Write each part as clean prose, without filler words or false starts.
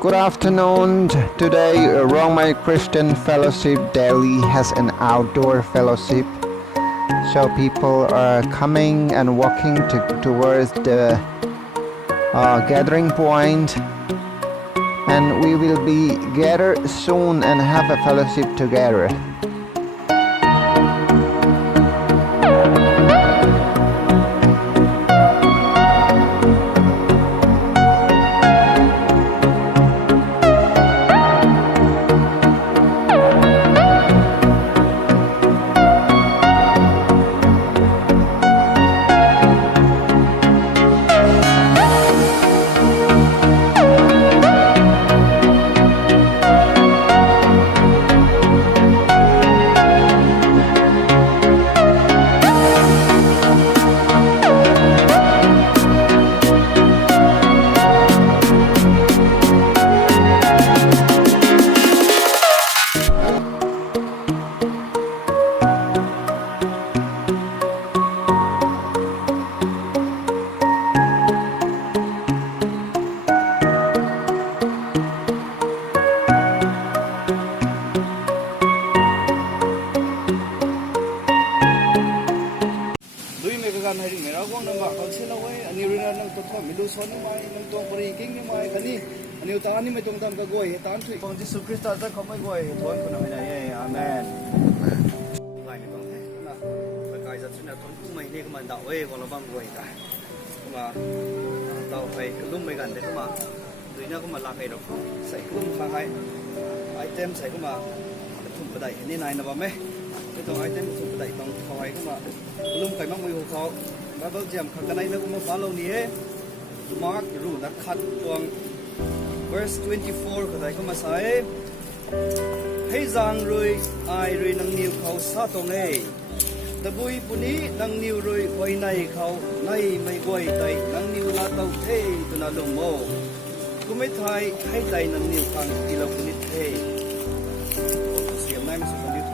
Good afternoon. Today, Rongmei Christian Fellowship Delhi has an outdoor fellowship. So people are coming and walking towards the gathering point, and we will be gathered soon and have a fellowship together. Jesus Christจะเขาไม่กวยทวนคนไม่ได้อาเมนไงเนี่ยต้องนะประกายจะชุนทนกู้ไม่นี่ก็มาดาววันละบางกวยได้ก็มาดาวไปกลุ่มไปกันแต่ก็มาดูนี่ก็มาลากไอ้ดอกใส่กลุ่มข้างไอเทมใส่ก็มาทุ่มกระไดนี่นายนะบ่แม่ไม่ต้องไอเทมทุ่มกระไดต้องคอยก็มากลุ่มไก่มังมือของเขาบาเบิลเจียมข้างกันแล้วก็มาฟ้าลงนี้มาร์กรูนักขัดตวงverse 24 ก็ได้ก็มาใส่ให้จางรุยไอรุยนังนิวเขาซาตรงเอตะบุยปุนี้นังนิวรุยไว้ในเขาในไม่กวยใจนังนิวลาเต้าเทตุนาลงโมกูไม่ทายให้ใจนังนิวฟังอีเราปุนิเทเสียงนายมันสุดคนยุทธ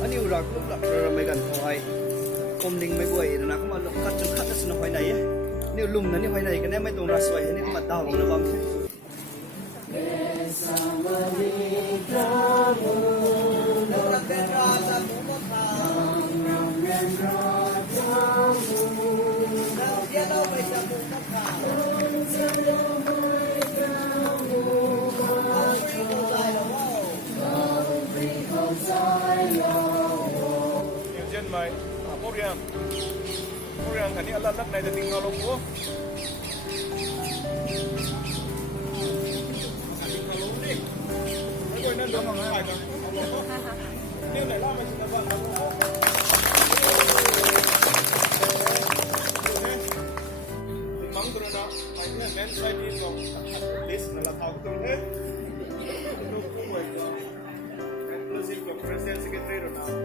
อันนิวรักลูกหลักเราไม่กันเขาให้คมลิงไม่กวยนะก็มาลงคัดจนคัดจะสนุกไว้ไหนนิวลุ่มนั้นนี่ไว้ไหนกันแน่ไม่ตรงรัสไว้นี่ก็มาดาวลงระวังPuriang kan ni Allah nak naik dari kalau gua. Kalau ni, aku ni dah mengai dah. Ni nak lama sudah buat. Memang kerana ini men side ni dong. List nak tahu tu ni. Itu kuat dong. Inclusive dong president secretary dong.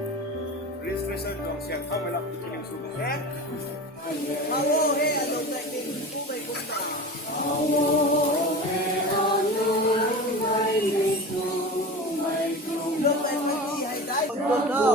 Registration dong siap kau melak itu yang sudah. Hello, hey, hello, thank you. Ku baik ku na. Hello, hey, hello, baik ku, baik ku. Lo baik ku hai dai. Lo